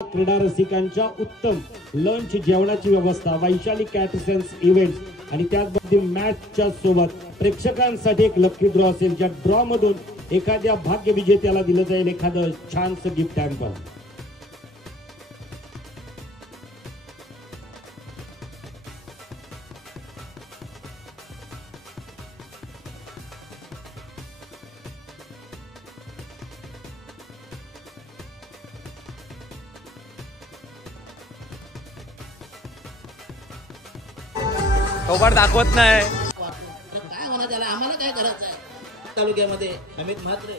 क्रीडा रसिकांच्या उत्तम लंच जेवणाची व्यवस्था, वैशाली कॅटरर्स इव्हेंट्स आणि त्याचबरोबर मॅचच्या सोबत प्रेक्षकांसाठी एक लकी ड्रॉ असेल, ज्या ड्रॉ मधून एखाद्या भाग्य विजेत्याला दिलं जाईल एखादं छानसं गिफ्ट हॅम्पर. कवर दाखवत नाही काय म्हणा त्याला, आम्हाला काय करायचंय. तालुक्यामध्ये अमित म्हात्रे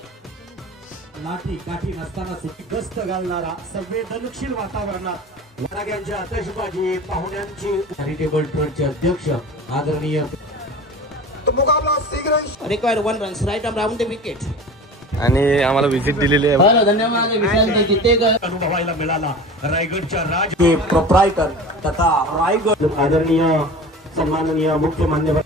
लाठी काठी नसताना सुट्टी गस्त घालणारा संवेदनशील वातावरणात लढाग्यांच्या आतषबाजी पाहुण्यांची चॅरिटेबल ट्रस्टचे अध्यक्ष आदरणीय required 1 runs right on round the wicket. आणि आम्हाला विजिट दिलेली आहे. बरं, धन्यवाद. विशाल जितेकर अनुभवायला मिळाला. रायगडच्या राज प्रोप्रायटर तथा रायगड आदरणीय सन्माननीय मुख्य मान्यवर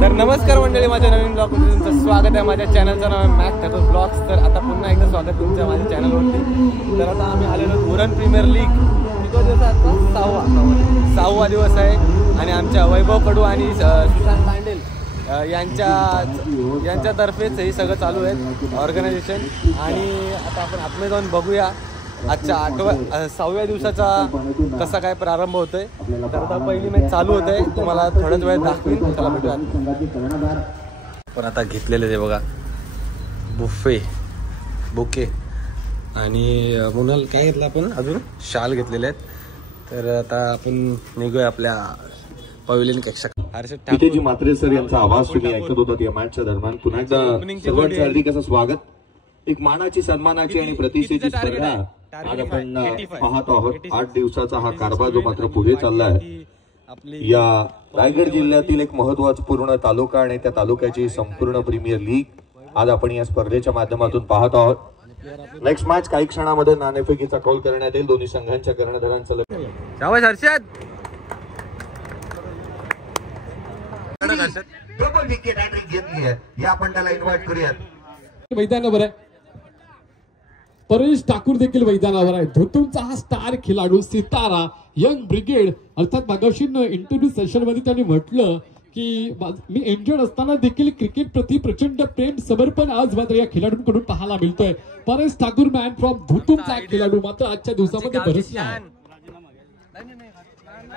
तर नमस्कार मंडळी, माझ्या नवीन ब्लॉगमध्ये तुमचं स्वागत आहे. माझ्या चॅनलचं नाव आहे मॅक ठकल ब्लॉग्स. तर आता पुन्हा एकदा स्वागत तुमचं माझ्या चॅनलवरती. तर आता आम्ही आलेलो उरण प्रीमियर लीग. किती दिवस आता? सहावा दिवस आहे. आणि आमच्या वैभव कडू आणि सुशांत तांडेल यांच्यातर्फेच हे सगळं चालू आहे ऑर्गनायझेशन. आणि आता आपण आतमध्ये जाऊन बघूया आजच्या 6व्या दिवसाचा कसा काय प्रारंभ होतोय. तर आता पहिली मॅच चालू होत आहे, तुम्हाला थोड्याच वेळात दाखवीन. चला भेटूया. पण आता घेतलेले आहे बघा बुके आणि मुनाल काय घेतलं आपण, अजून शाल घेतलेले आहेत. तर आता आपण निघूया आपल्या पवेलियन कक्षा. विजयजी म्हात्रे सर यांचा आवाज तुम्ही ऐकत होतात या मॅचच्या दरम्यान. पुन्हा एकदा सर्वांचं हार्दिक असं स्वागत. एक मानाची सन्मानाची आणि प्रतिष्ठेची स्पर्धा आज आपण पाहत आहोत. 8 दिवसाचा हा कारभार जो मात्र पुढे चाललाय. या रायगड जिल्ह्यातील एक महत्वाचा पूर्ण तालुका आणि त्या तालुक्याची संपूर्ण प्रीमियर लीग आज आपण या स्पर्धेच्या माध्यमातून पाहत आहोत. नेक्स्ट मॅच काही क्षणामध्ये नाणेफेकीचा कौल करण्यात येईल. दोन्ही संघांच्या कर्णधारांचं डबल विकेट हॅट्रिक घेतली आहे. या आपण त्याला इन्व्हाइट करूयात. मैदानावर आहे परेश ठाकूर देखील मैदानावर आहे. धोतूमचा हा स्टार खेळाडू सितारा यंग ब्रिगेड अर्थात मागाशी इंटरव्ह्यू सेशन मध्ये त्यांनी म्हटलं की मी इंजर्ड असताना देखील क्रिकेट प्रति प्रचंड प्रेम समर्पण आज मात्र या खेळाडूंकडून पाहायला मिळतोय. परेश ठाकूर मॅन फ्रॉम धोतूमचा खेळाडू मात्र आजच्या दिवसामध्ये बरसला.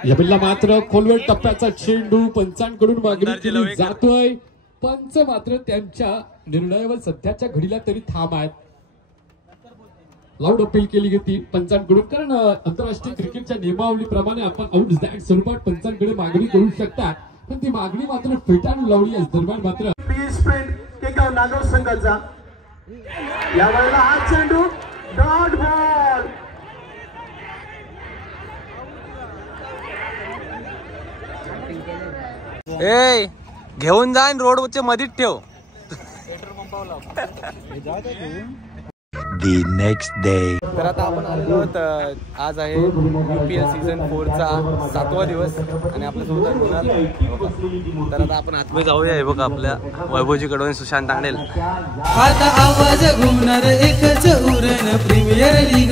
या बिल्ला मात्र खोलवेट टप्प्याचा चेंडू पंचांकडून मागणी केली जातोय. पंच मात्र त्यांच्या निर्णयावर सध्याच्या घडीला तरी ठाम आहेत. लाऊड अपील केली गेली पंचांकडून, कारण आंतरराष्ट्रीय क्रिकेटच्या नियमावलीप्रमाणे आपण आउट दॅट स्वरूपात पंचांकडे मागणी करू शकता, पण ती मागणी मात्र फेटाळून लावली. या दरम्यान मात्र नागोर संघाचा यावेळेला हा चेंडू डॉट बॉल. ए घेऊन जा रोडच्या मधीच ठेव. The next day. तर आता आपण आलो आहोत. आज आहे UPL सीझन 4चा 7वा दिवस आणि आपल्यासोबत आहे मुनाल. तर आता आपण आतमध्ये जाऊया. हे बघा आपल्या वैभवजी कडू आणि सुशांत तांडेल. आता आवाज घुमणार एकच Uran premier league.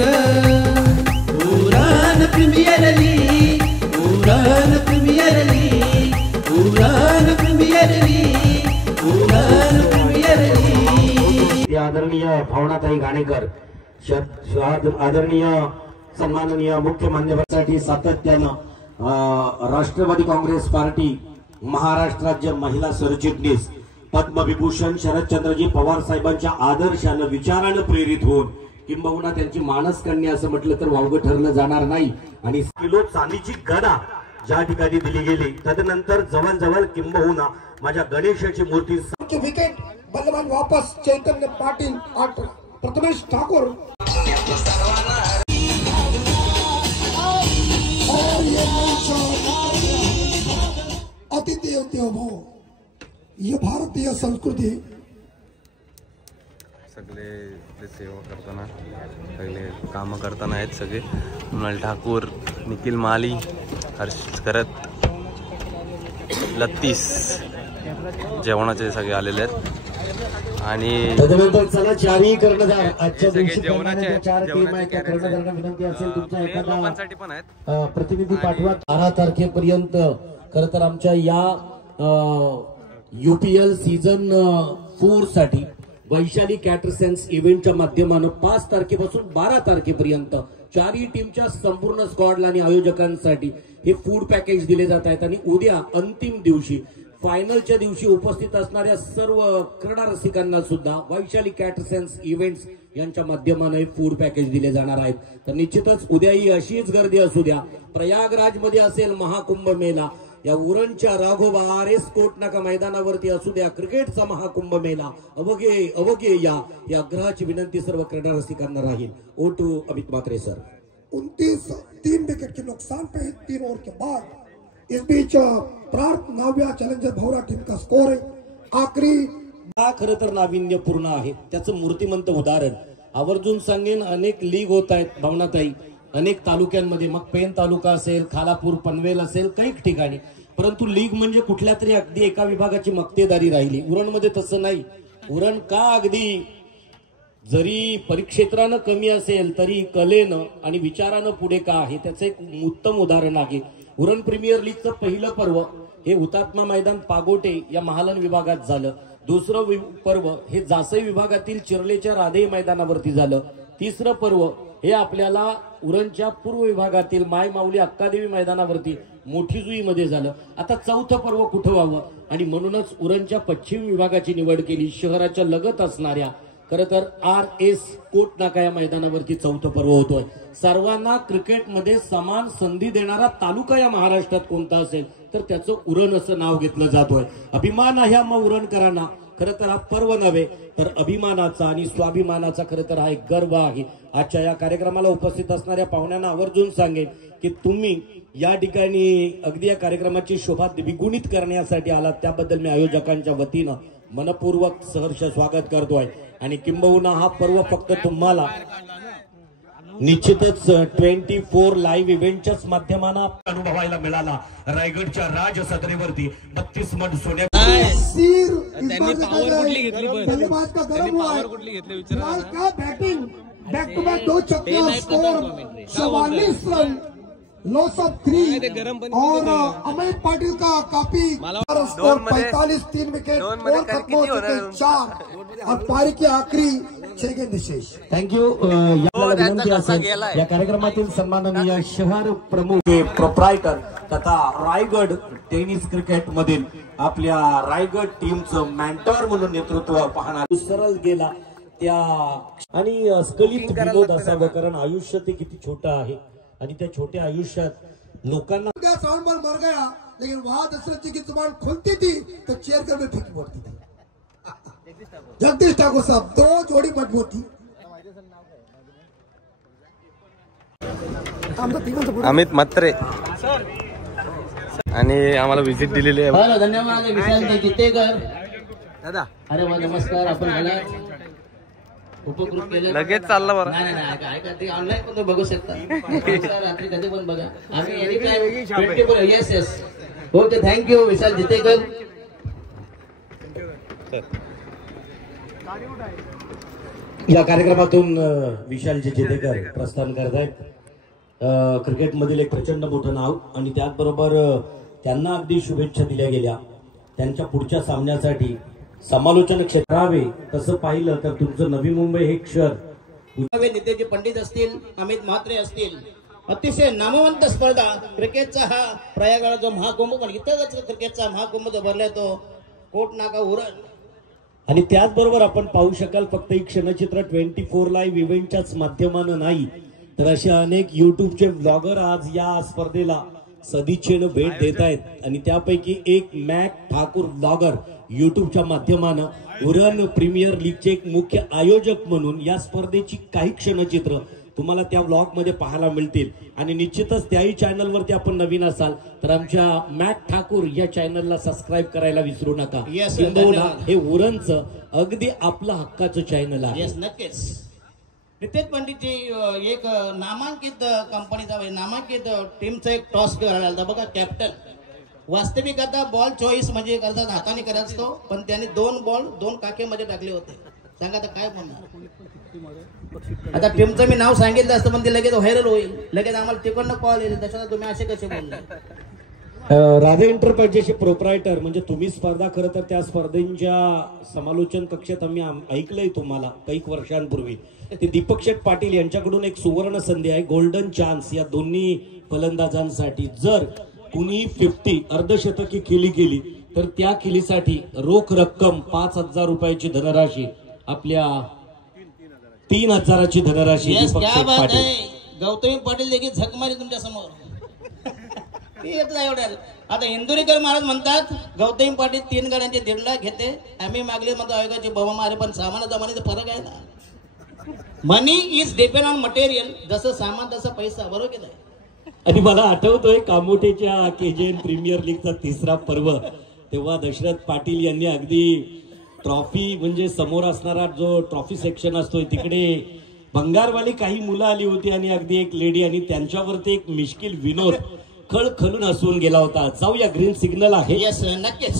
Uran premier league, Uran premier league, Uran premier league, Uran premier league. आदरणीय भावनाताई गाणेकर, आदरणीय सन्माननीय मुख्य मान्यवरांसाठी सातत्यानं राष्ट्रवादी काँग्रेस पार्टी महाराष्ट्र राज्य महिला सरचिटणीस पद्मविभूषण शरदचंद्रजी पवार साहेबांच्या आदर्शानं विचारानं प्रेरित होऊन किंबहुना त्यांची मानस कन्या असं म्हटलं तर वावगं ठरलं जाणार नाही. आणि किलो चांदीची गदा ज्या ठिकाणी दिली गेली तदनंतर जवळ किंबहुना माझ्या गणेशाची मूर्ती विकेट बल्लेबाज वापस चैतन्य पाटील, प्रथमेश ठाकुर. अतिथि देवो भव, ये भारतीय संस्कृती आपले सेवा करताना पहिले कामं करताना आहेत सगळे. मृणाल ठाकूर, निखिल माली, हर्ष करत, लत्तीस जेवणाचे सगळे आलेले आहेत. आणि त्याच्यानंतर चला चारही कर्णधार आजच्या दिवशी चार टीम आहेत त्या कर्णधारांना विनंती असेल तुमचा लोकांसाठी पण आहेत एखादा प्रतिनिधी पाठवा. 12 तारखेपर्यंत खर तर आमच्या या UPL सीझन 4 साठी वैशाली कॅटरसेन्स इव्हेंटच्या माध्यमानं 5 तारखेपासून 12 तारखेपर्यंत चारही टीमच्या संपूर्ण स्क्वॉडला आणि आयोजकांसाठी हे फूड पॅकेज दिले जात आहेत. आणि उद्या अंतिम दिवशी फायनलच्या दिवशी उपस्थित असणाऱ्या सर्व क्रीडा रसिकांना सुद्धा वैशाली कॅटरसेन्स इव्हेंट्स यांच्या माध्यमाने हे फूड पॅकेज दिले जाणार आहेत. तर निश्चितच उद्याही अशीच गर्दी असू द्या. प्रयागराज मध्ये असेल महाकुंभ मेला, या उरणच्या राघोबा RS कोटनाका मैदानावरती असू द्या क्रिकेटचा महाकुंभ मेला, अवघे या ग्रहाची विनंती सर्व क्रीडा रसिकांना राहील. O2 Amit Mhatre sir. 3 wicket के नुकसान पे 3 ओवर के बाद इस बीच प्रार्थ नाव्या चैलेंजर भौरा टीम का स्कोर है आखरी. खरं तर नाविन्यपूर्ण आहे, त्याचं मूर्तिमंत उदाहरण आवर्जून सांगेन. अनेक लीग होत आहेत भावनाताई, अनेक तालुक्यांमध्ये, मग पेन तालुका असेल, खालापूर, पनवेल असेल, काही ठिकाणी. परंतु लीग म्हणजे कुठल्या तरी अगदी एका विभागाची मक्तेदारी राहिली. उरणमध्ये तसं नाही. उरण का अगदी जरी परिक्षेत्रानं कमी असेल तरी कलेनं आणि विचारानं पुढे का आहे त्याचं एक उत्तम उदाहरण आहे. उरण प्रीमियर लीगचं पहिलं पर्व हे हुतात्मा मैदान पागोटे या महालन विभागात झालं. दुसरं पर्व हे जासई विभागातील चिरलेच्या राधे मैदानावरती झालं. तिसरं पर्व हे आपल्याला उरणच्या पूर्व विभागातील माय माऊली अक्कादेवी मैदानावरती मोठी जुईमध्ये झालं. आता चौथं पर्व कुठं व्हावं आणि म्हणूनच उरणच्या पश्चिम विभागाची निवड केली. शहराच्या लगत असणाऱ्या खरं तर RS कोटनाका या मैदानावरती चौथं पर्व होतोय. सर्वांना क्रिकेटमध्ये समान संधी देणारा तालुका या महाराष्ट्रात कोणता असेल तर त्याचं उरण असं नाव घेतलं जातोय. अभिमान आहे मग उरणकरांना. खरं तर हा पर्व नव्हे तर अभिमानाचा आणि स्वाभिमानाचा खरं तर हा एक गर्व आहे. आजच्या या कार्यक्रमाला उपस्थित असणाऱ्या पाहुण्यांना आवर्जून सांगेन की तुम्ही या ठिकाणी अगदी या कार्यक्रमाची शोभा द्विगुणित करण्यासाठी आलात, त्याबद्दल मी आयोजकांच्या वतीनं मनपूर्वक सहर्ष स्वागत करतोय. आणि किंबहुना हा पर्व फक्त तुम्हाला निश्चितच 24 लाईव्ह इव्हेंटच्याच माध्यमानं अनुभवायला मिळाला. रायगडच्या राजसदरेवरती 32 मड सोन्या त्यांनी पावर कुठली घेतली पण बल्लेबाज का गरम हुआ है. फिलहाल का बैटिंग बैक टू बैक 2 छक्के और स्कोर 44 रन, लॉस ऑफ 3 और अमित पाटिल का काफी स्कोर 45, 3 विकेट और खत्म हो चुके 4 और पारी की आखिरी 6 गेंद शेष. थँक्यू. विनंती असेल या कार्यक्रमातील सन्माननीय शहर प्रमुख प्रोप्रायटर तथा रायगड टेनिस क्रिकेट मधील आपल्या रायगड टीमचं मेंटर म्हणून नेतृत्व पाहणार सरळ गेला त्या आणि स्खलित विनोद असावं, कारण आयुष्य ते किती छोटं आहे आणि त्या छोट्या आयुष्यात लोकांना साउंड बॉल मर गया लेकिन वहां दशरथ जी की जुबान खुलती थी तो चेयर कर में फेंकी पड़ती थी. जगदीश ठाकुर साहब 2 जोड़ी मजबूत थी. अमित म्हात्रे आणि आम्हाला व्हिजिट दिलेली आहे. धन्यवाद विशाल जितेकर दादा. अरे वा नमस्कार. आपण मला उपकृत केलं. लगेच चाललं बरं. नाही ते ऑनलाईन पण बघू शकता. रात्री कधी पण बघा. आम्ही येस ओके. थँक्यू विशाल जितेकर. या कार्यक्रमातून विशालजी जितेकर प्रस्थान करत आहेत. क्रिकेटमधील एक प्रचंड मोठं नाव आणि त्याचबरोबर त्यांना अगदी शुभेच्छा दिल्या गेल्या त्यांच्या पुढच्या सामन्यासाठी. समालोचन क्षेत्रावे तसं पाहिलं तर तुमचं नवी मुंबई हे शहर नितेजी पंडित असतील, अमित म्हात्रे असतील, अतिशय नामवंत स्पर्धा क्रिकेटचा हा प्रयागराज जो महाकुंभ, पण इथंच क्रिकेटचा महाकुंभ जो भरलाय तो कोटनाका उरण. आणि त्याचबरोबर आपण पाहू शकाल फक्त एक क्षणचित्र 24 लाईव्ह इव्हेंटच्याच माध्यमानं नाही तर असे अनेक युट्यूबचे ब्लॉगर आज या स्पर्धेला सदिच्छेनं भेट देत आहेत. आणि त्यापैकी एक मॅक ठाकूर ब्लॉगर युट्यूबच्या माध्यमानं उरण प्रीमियर लीगचे एक मुख्य आयोजक म्हणून या स्पर्धेची काही क्षणचित्र तुम्हाला त्या ब्लॉग मध्ये पाहायला मिळतील. आणि निश्चितच त्याही चॅनलवरती आपण नवीन असाल तर आमच्या मॅक ठाकूर या चॅनलला सबस्क्राईब करायला विसरू नका. हे उरणचं अगदी आपलं हक्काचं चॅनल आहे. नक्कीच. रितेश पंडितजी एक नामांकित कंपनीचा नामांकित टीमचा एक टॉस करायला बघा कॅप्टन. वास्तविक आता बॉल चॉईस म्हणजे करतात हाताने करायचो पण त्याने 2 बॉल 2 काखेमध्ये टाकले होते. सांगा आता काय म्हणणार. आता टीमचं मी नाव सांगितलं असतं पण ते लगेच व्हायरल होईल. लगेच आम्हाला तिकडनं कॉल येईल. त्याच्यात तुम्ही असे कसे बोलले. राधे एंटरप्राइजेसचे प्रोप्रायटर म्हणजे तुम्ही स्पर्धा खरं तर त्या स्पर्धेच्या समालोचन कक्षात आम्ही ऐकलंय तुम्हाला काही वर्षांपूर्वी. ते दीपक शेठ पाटील यांच्याकडून एक सुवर्ण संधी आहे. गोल्डन चान्स या दोन्ही फलंदाजांसाठी. जर कुणी 50 अर्धशतकी खेळी केली तर त्या खेळीसाठी रोख रक्कम 5,000 रुपयाची धनराशी आपल्या 3,000ची धनराशी दीपक शेठ पाटील. गौतमी पाटील देखील झक मारी तुमच्या समोर. आता इंदुरीकर महाराज म्हणतात गौतमी पाटील 3 गाड्यांचे 1.5 लाख घेते. आम्ही मागले म्हणतो आयोगाचे बमा मारे पण सामान जमान्याचा फरक आहे ना. मनी इज डिपेंड ऑन मटेरियल. जसं सामान तसं पैसा. बरोबर केलं. आणि मला आठवतोय कामोठेच्या KJN प्रीमियर लीगचा 3रा पर्व तेव्हा दशरथ पाटील यांनी अगदी ट्रॉफी म्हणजे समोर असणारा जो ट्रॉफी सेक्शन असतोय तिकडे भंगारवाली काही मुलं आली होती आणि अगदी एक लेडी आणि त्यांच्यावरती एक मिश्किल विनोद खळखळून हसून गेला होता. जाऊया ग्रीन सिग्नल आहे. यस नक्कीच.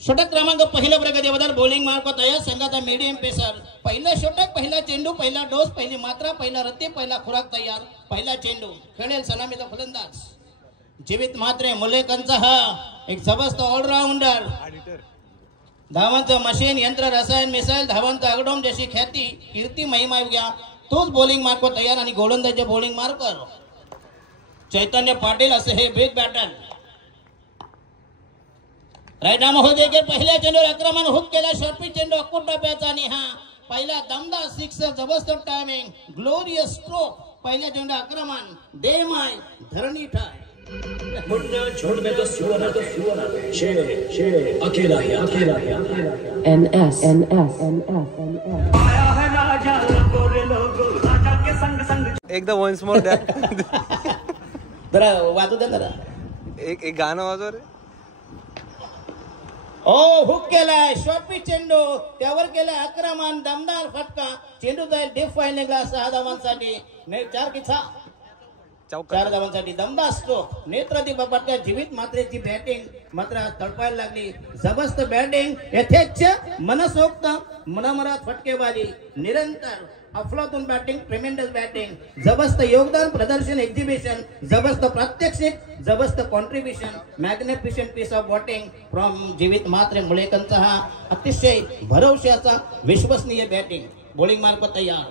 षटक क्रमांक पहिल्या प्रगतीबद्दल बॉलिंग मार्क तयार. संघाचा मीडियम पेसर. पहिला षटक पहिला चेंडू पहिला डोस पहिली मात्रा पहिला रत्ती पहिला खुराक तयार. पहिला चेंडू खेळेल सलामीचा फलंदाज जीवित मात्रे मुलेकरचा हा एक जबरदस्त ऑलराऊंडर. धावांचं मशीन यंत्र रसायन मिसाईल धावांचा अगडोम जशी ख्याती कीर्ती महिमा घ्या तोच बॉलिंग मार्क तयार. आणि गोलंदाज बॉलिंग मार्कर चैतन्य पाटील असे हे बिग बॅटल. राईट नाम होते की पहिल्या चेंडूवर आक्रमण हुक केला. शॉर्टपिच चेंडू अक्कूट टप्प्याचा आणि हा पहिला दमदार 6 जबरदस्त टायमिंग ग्लोरियस स्ट्रोक. पहिल्या चेंडू आक्रमण दे माय धरणी ठाय. छोड़ में तो सुवर्ण अकेला है NS एकदा वन्स मोर द्या. जरा वाजू द्या जरा. एक गाणं वाजव रे. ओ हुक केलाय शॉर्टपिच चेंडू त्यावर केलाय आक्रमण दमदार फटका. चेंडू जाईल डीप फाईन 6 धावांसाठी. 4 की 6 4 धावांसाठी दमदार स्ट्रोक. नेत्रदीप फटका. जीवित मात्रेची बॅटिंग मात्र तडपायला लागली. जबरदस्त बॅटिंग यथेच्छ मनसोक्त मनमरात फटकेबाजी निरंतर अफलातून बॅटिंग ट्रेमेंडस बॅटिंग. जबरदस्त योगदान प्रदर्शन एक्झिबिशन जबरदस्त प्रात्यक्षिक जबरदस्त contribution magnificent piece of batting from Jeevit Matre मुळेकरचा हा अतिशय भरवशाचा विश्वसनीय बॅटिंग. बॉलिंग मार्क तयार.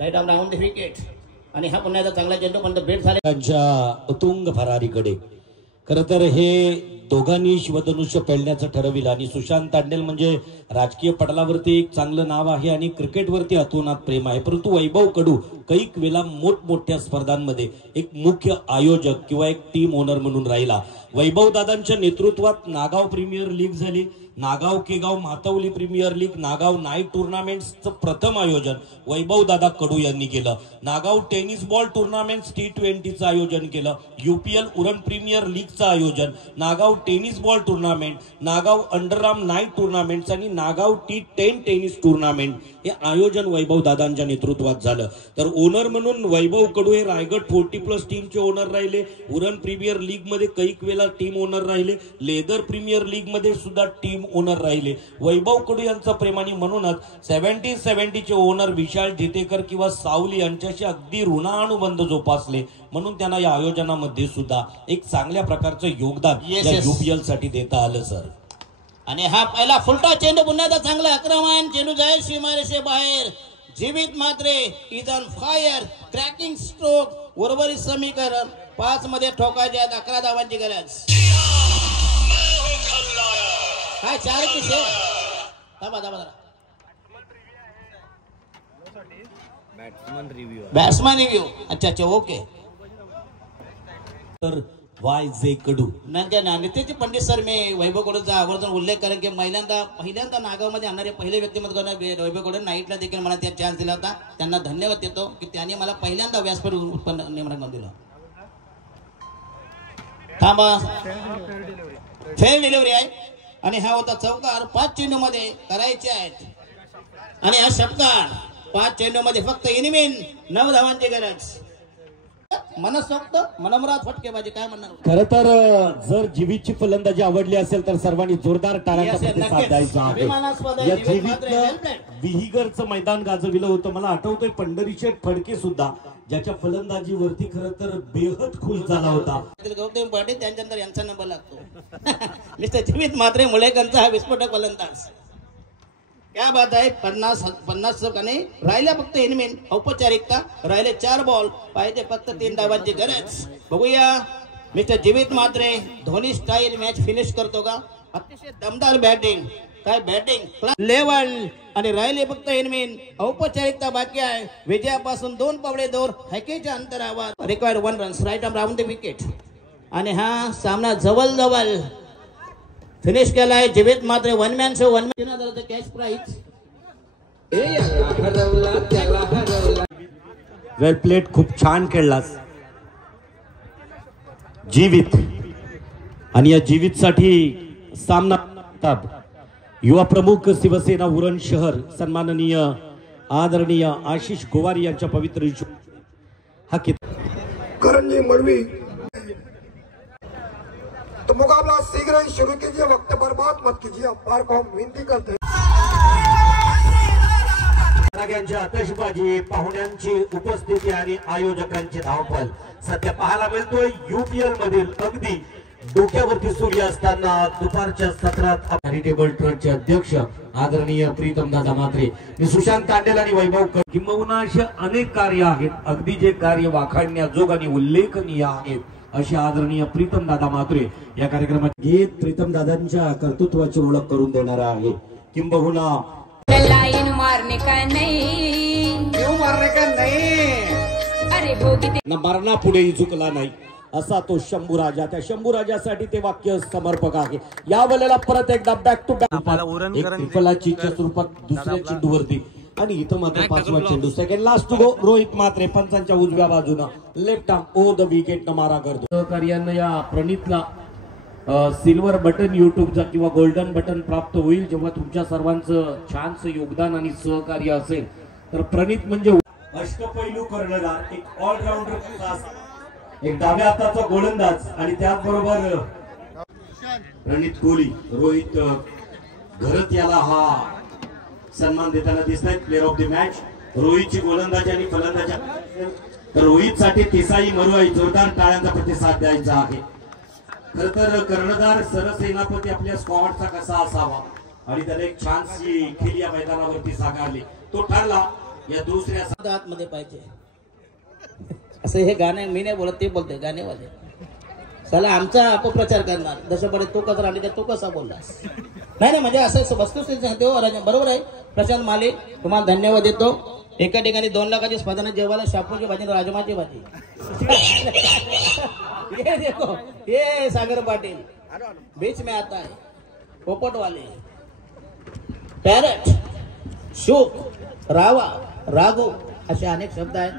Right arm round the wicket. आणि हा पुन्हा एकदा चांगला चेंडू पण बेट झाले त्यांच्या उतुंग भरारीकडे. खरं तर हे दोघांनी शिवधनुष्य पेलण्याचं ठरविलं. आणि सुशांत तांडेल म्हणजे राजकीय पटलावरती एक चांगलं नाव आहे आणि क्रिकेटवरती अतोनात प्रेम आहे. परंतु वैभव कडू कैक वेळा मोठमोठ्या स्पर्धांमध्ये एक मुख्य आयोजक किंवा एक टीम ओनर म्हणून राहिला. वैभव दादांच्या नेतृत्वात नागाव प्रीमियर लीग झाली. Nagaon Kegaon Matvali premier league Nagaon night टुर्नामेंट्सचं प्रथम आयोजन वैभव दादा कडू यांनी केलं. नागाव टेनिस बॉल टुर्नामेंट T20चं आयोजन केलं. UPL उरण प्रीमियर लीगचं आयोजन. Nagaon tennis ball tournament Nagaon underarm night tournaments आणि नागाव T10 टेनिस टुर्नामेंट हे आयोजन वैभव दादांच्या नेतृत्वात झालं. तर ओनर म्हणून वैभव कडू हे रायगड 40+ टीमचे ओनर राहिले. उरण प्रीमियर लीग मध्ये कैक वेळा टीम ओनर राहिले. लेदर प्रीमियर लीग मध्ये सुद्धा टीम ओनर राहिले. वैभव कडू यांचं प्रेमाने म्हणूनच 70-70चे ओनर विशाल जितेकर किंवा सावली यांच्याशी अगदी ऋणानुबंध जोपासले. म्हणून त्यांना या आयोजनामध्ये सुद्धा एक चांगल्या प्रकारचं योगदान या UPL साठी देता आलं सर. आणि हा पहिला फुलटा चेंडू पुन्हा एकदा चांगला आक्रमण. चेंडू जाईल सीमारेषे बाहेर. Jeevit Matre is on fire. Cracking stroke उर्वरित समीकरण 5 मध्ये ठोकायचे आहेत. 11 धावांची गरज. काय 4 की 6 दाबा. Batsman review. अच्छा ओके. तर YJ कडू. नितेश पंडित सर, मी वैभव कडूचा आवर्जून उल्लेख करेन की पहिल्यांदा नागावमध्ये आणणारे पहिले व्यक्तिमत्व वैभव कडू. नाईटला देखील मला त्या चान्स दिला होता. त्यांना धन्यवाद देतो की त्यांनी मला पहिल्यांदा व्यासपीठ उत्पन्न निमंत्रण दिलं. थांबा, फेल डिलिव्हरी आहे आणि हा होता चौकार. 5 चेंडूमध्ये करायचे आहेत आणि हा षटकार. 5 चेंडूमध्ये फक्त इनिमिन 9 धावांची गरज. मनसोक्त मनमरात फटकेबाजी काय म्हणणार. खर तर जर जीवितची फलंदाजी आवडली असेल तर सर्वांनी जोरदार टाळ्यांचा प्रतिसाद द्यायचा आहे. या जीवितनं विहिगरचं मैदान गाजविलं होतं. मला आठवतंय पंढरीशेठ फडके सुद्धा ज्याच्या फलंदाजीवरती खरं तर बेहद खुश झाला होता. गौतम पाटील त्यांच्यानंतर यांचा नंबर लागतो. मिस्टर जीवित मात्रे मुळेकरांचा हा विस्फोटक फलंदाज. क्या बात आहे. 50 आणि राहिल्या फक्त इनमेन औपचारिकता. राहिले 4 बॉल, पाहिजे फक्त 3 धावांची गरज. बघूया मिस्टर जीवित मात्रे धोनी स्टाईल मॅच फिनिश करतो का. अतिशय दमदार बॅटिंग, काय बॅटिंग लेवल. आणि राहिले फक्त इनमेन औपचारिकता बाकी आहे. विजयापासून 2 पावले दूर हॅकीच्या अंतरावर. Required 1 runs, right arm round the wicket. आणि हा सामना जवळ फिनिश केलाय. जीवित मात्र 1 man show 1 man cash prize. Well played, खूप छान खेळलास जीवित. आणि या जीवितसाठी सामना युवा प्रमुख शिवसेना उरण शहर सन्माननीय आदरणीय आशिष गोवारी यांच्या पवित्र हा करण जी मड़वी तो मुकाबला शीघ्र ही शुरू कीजिए, वक्त बर्बाद मत कीजिए. अंपायर को हम विनती करते हैं. आतषबाजी, पाहुण्यांची उपस्थिती आणि आयोजकांची धावपल सध्या पाहायला मिळतोय. UPL मधील अगदी डोक्यावरती सूर्य असताना दुपारच्या सत्रात चॅरिटेबल ट्रस्टचे अध्यक्ष आदरणीय प्रीतम दादा मात्रे, मी सुशांत तांडेल आणि वैभव किंबहुना असे अनेक कार्य आहेत अगदी जे कार्य वाखाणण्याजोग आणि उल्लेखनीय आहेत अशी आदरणीय प्रीतम दादा मात्रे या कार्यक्रमात गीत प्रीतम दादांच्या कर्तृत्वाची ओळख करून देणार आहे. किंबहुना लाइन मारने का नहीं, क्यों मारने का नहीं, अरे होगी ना मरणा पुढेही झुकला नाही असा तो शंभू राजा. त्या शंभू राजासाठी ते वाक्य समर्पक आहे. या वेळेला परत एकदा बॅक टू बॅक ट्रिपलाची स्वरूपात दुसऱ्या चेंडूवरती आणि इथं मात्र 5वा चेंडू. Second last two go. Rohit मात्रे पंचांच्या उजव्या बाजूनं left arm over the wicket न मारा करतो. सहकार्यानं या प्रणितला सिल्वर बटन युट्यूबचा किंवा गोल्डन बटन प्राप्त होईल जेव्हा तुमच्या सर्वांचं छानसं योगदान आणि सहकार्य असेल. तर प्रणित म्हणजे अष्टपैलू कर्णधार, एक ऑलराऊंडर, एक डाव्या हाताचा गोलंदाज आणि त्याचबरोबर प्रणित कोहली, रोहित घरत याला हा सन्मान देताना दिसत आहेत. प्लेअर ऑफ द मॅच रोहितची गोलंदाजी आणि फलंदाजी. तर रोहितसाठी तिसाई मरुआई जोरदार टाळ्यांचा प्रतिसाद द्यायचा आहे. खर तर कर्णधार सरसेनापती आपल्या स्क्वॉडचा कसा असावा आणि त्याने एक छानशी खेळी या मैदानावरती साकारली. तो ठरला या दुसऱ्या आतमध्ये पाहिजे असं हे गाणे मी नाही बोलत, ते बोलते गाणेवाले. चला आमचा अपप्रचार करणार जसं बरे तो कसा राहिला तो कसा बोललास. नाही म्हणजे असं वस्तुस्थिती सांगते. बरोबर आहे प्रशांत माले, तुम्हाला धन्यवाद देतो. एका ठिकाणी 2 लाखाची स्पर्धा जेवायला शापूची भाजी राजमाची भाजी. ये देखो ये सागर पाटील बीच में आता है. पोपट वाले, पॅरट, शुक, रावा, राघू असे अनेक शब्द आहेत.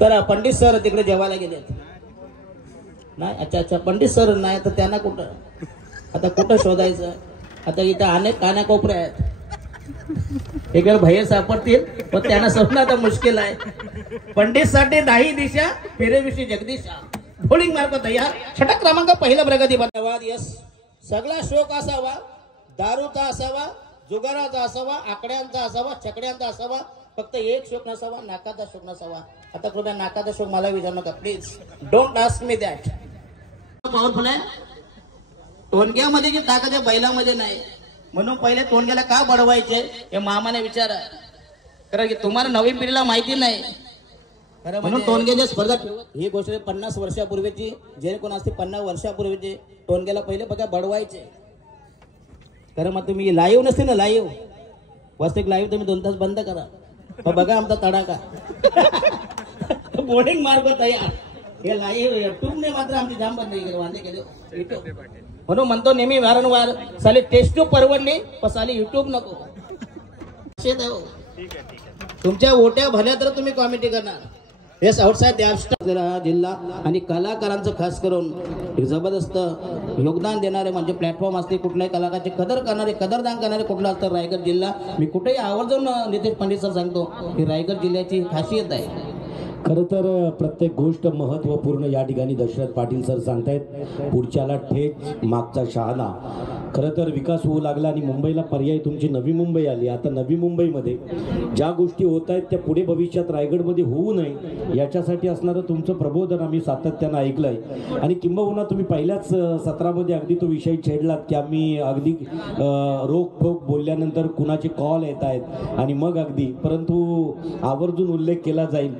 तर पंडित सर तिकडे जेवायला गेलेत नाही. अच्छा पंडित सर नाही तर त्यांना कुठं आता कुठं शोधायचं. आता इथं अनेक कानाकोपरे आहेत. एक वेळ भैया सापडतील पण त्यांना शोधणं आता मुश्किल आहे. पंडित साठी 10 दिशा फेरेविषयी जगदीशा. बॉलिंग मार्क तयार. षटक क्रमांक पहिला प्रगती. धन्यवाद. यस, सगळा शोक असावा, दारूचा असावा, जुगाराचा असावा, आकड्यांचा असावा, छकड्यांचा असावा, फक्त एक शोक नसावा, नाकाचा शोक नसावा. आता कृपया नाकाचा शोक मला विचारू नका please. Don't ask me that. Powerful आहे. टोनग्यामध्ये जी ताकद आहे बैलामध्ये नाही. म्हणून पहिले टोनग्याला का बडवायचे हे मामाने विचारा. कारण की तुम्हाला नवीन पिढीला माहिती नाही म्हणून टोनग्याच्या स्पर्धा ठेवत. ही गोष्ट 50 वर्षापूर्वीची, जे कोण असते 50 वर्षापूर्वीचे टोनग्याला पहिले बघा बडवायचे. कारण मग तुम्ही लाईव्ह नसते ना, लाईव्ह वास्तविक लाईव्ह तुम्ही 2 तास बंद करा. बघा आमचा तडाका. बोर्डिंग मार्ग तयार हे लाईव्ह युट्यूबने मात्र आमची जाम बंद केली वांदे केले म्हणून म्हणतो नेहमी वारंवार साली टेस्ट ट्यूब परवडली पण साली युट्यूब नको. तुमच्या ओट्या भल्या तर तुम्ही कॉमेंटी करणार. येस आउटसाइड जिल्हा आणि कलाकारांचं खास करून एक जबरदस्त योगदान देणारे म्हणजे प्लॅटफॉर्म असते. कुठल्याही कलाकाराची कदर करणारे कदरदान करणारे कुठला असतं रायगड जिल्हा. मी कुठेही आवर्जून नितेश पंडित सर सांगतो की रायगड जिल्ह्याची खासियत आहे. खरं तर प्रत्येक गोष्ट महत्त्वपूर्ण या ठिकाणी दशरथ पाटील सर सांगतायत. पुढच्याला ठेच मागचा शहाणा. खरं तर विकास होऊ लागला आणि मुंबईला पर्याय तुमची नवी मुंबई आली. आता नवी मुंबईमध्ये ज्या गोष्टी होत आहेत त्या पुढे भविष्यात रायगडमध्ये होऊ नये याच्यासाठी असणारं तुमचं प्रबोधन आम्ही सातत्यानं ऐकलं आहे. आणि किंबहुना तुम्ही पहिल्याच सत्रामध्ये अगदी तो विषय छेडलात की आम्ही अगदी रोखोक बोलल्यानंतर कुणाचे कॉल येत आहेत आणि मग अगदी परंतु आवर्जून उल्लेख केला जाईल.